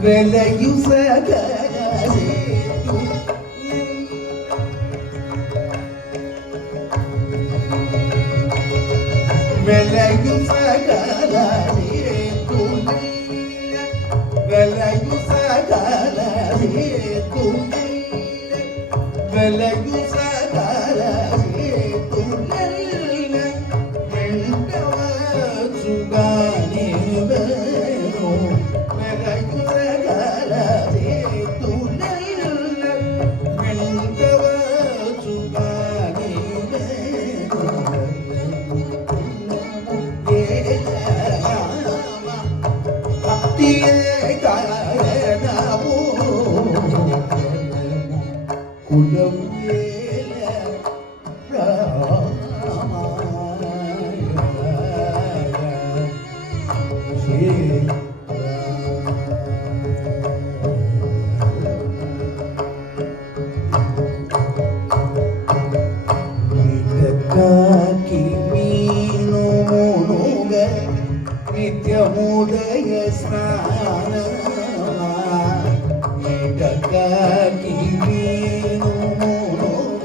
Velayu sagare Velayu sagare tunile Velayu sagare tunile Velayu sagare tunile Vendava sugane vero Velayu ನಿತ್ಯಮೋದಯ ಸ್ನಾನ ನೀಡಕ್ಕಾಗಿ ನೀನು ಮೋಗ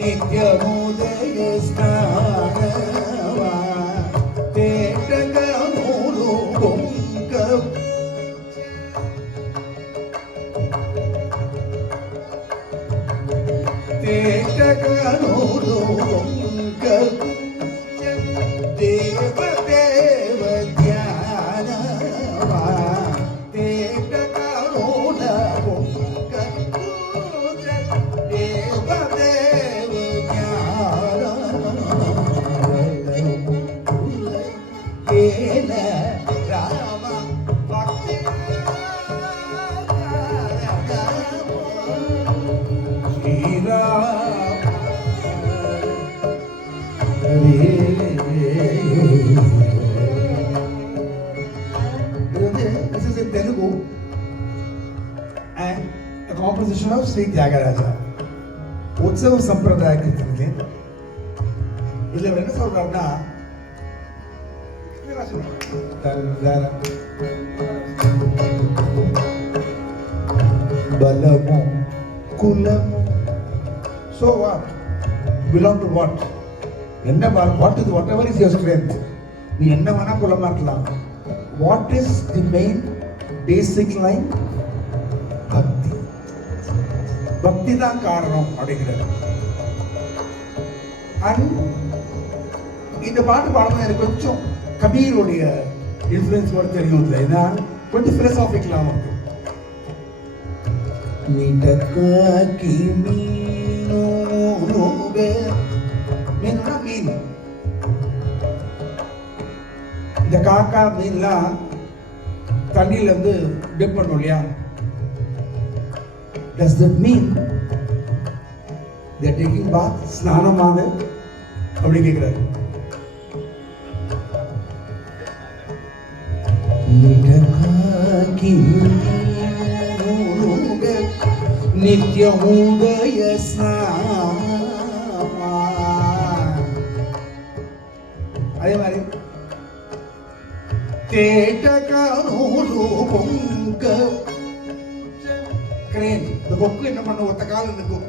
ನಿತ್ಯಮೋದಯ ಸ್ನಾನ ತೇಟಕ ಮೂರು ಗೊಂಕ ತೇಟಕ ಮೂರು ಗೊಂಕ ದೇವ This is in Telugu and a composition of Sri Tyagaraja. ಉತ್ಸವ ಸಂಪ್ರದಾಯಕ್ಕೆ ಇಲ್ಲಿ ಏನು சொல்றாருன்னா ಬಲಮು ಕುಲಮು so what belong to what என்ன what is whatever is your strength நீ என்ன வேணா குலமா இருக்கலாம் what is the main basic line பக்தி பக்தி தான் காரணம் அப்படிங்கிறது அண்ட் இந்த பாட்டு பாடும்போது எனக்கு கொஞ்சம் கபீருடைய இன்ஃப்ளூயன்ஸ் கூட தெரியும் இல்லை, ஏன்னா கொஞ்சம் பிலசாபிக்கலாம் இருக்கு. நீட்டக்காக்கி மீனோக மீன்னா மீன். இந்த காக்கா மீன்லாம் தண்ணியில வந்து டிப் பண்ணும் இல்லையா? Does that mean they are taking bath? ஸ்நானமாக அப்படி கேட்கிறாரு. நித்யமுதய ஸ்நாமா. அதே மாதிரி தேட்டகனூரு பொங்க கிரேன். இந்த கொக்கு என்ன பண்ண, ஒத்த காலம் நிற்கும்,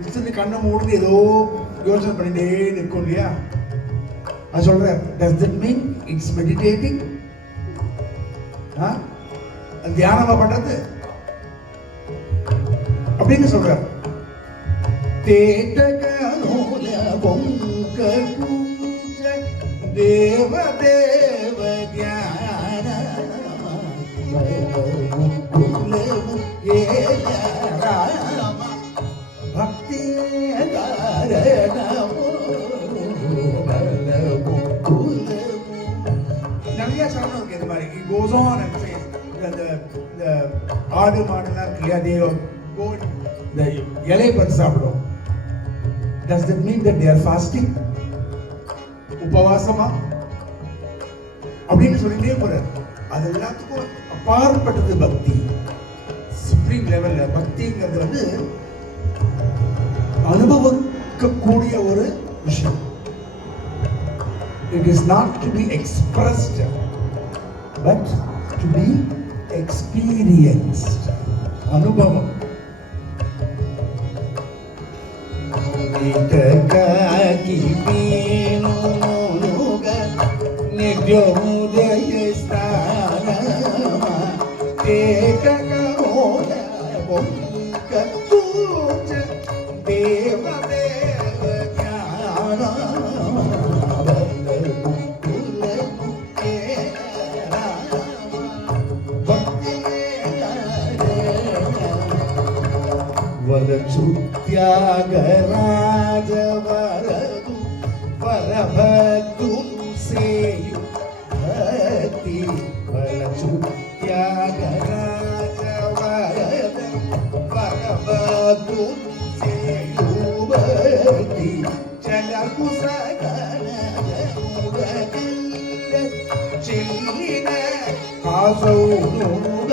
இருந்து கண்ணை மூடுது, ஏதோ யோசனை பண்ணிட்டே நிற்கும் இல்லையா? அது சொல்ற, does that mean it's meditating? தியானமா பண்றது அப்படின்னு சொல்ற. தேட்டகனூல பொங்க தேவ தேவ தியான பக்தி நிறைய சரணம் இருக்கு. இது மாதிரி it goes on and says the ஆடு மாடுலாம் இருக்கு இல்லையா, they go the இலை பறித்து சாப்பிடும். Does that mean that they are fasting? உபவாசமா அப்படின்னு சொல்லிட்டே போறாரு. அது எல்லாத்துக்கும் அப்பாற்பட்டது பக்தி. சுப்ரீம் லெவல்ல பக்திங்கிறது வந்து அனுபவிக்கக்கூடிய ஒரு விஷயம். It is not to be expressed but to be experienced. அனுபவம். நித்யமுதய ஸ்நானமா தேககனோல பொங்க பூஜ தேவ தேவ ஞான ವರಚು ತ್ಯಾಗರಾಜ ವರದು ವರಭಕ್ತು ಸೇಯು ಭಕ್ತಿ. ವರಚು ತ್ಯಾಗರಾಜ ವರದ ವರಭಕ್ತು ಸೇಯು ಭಕ್ತಿ. ಚಲಕು ಸಗನದ ಮುಗದಿಲ್ಲ ಚೆಲ್ಲಿನ ಕಾಸೌನುಗ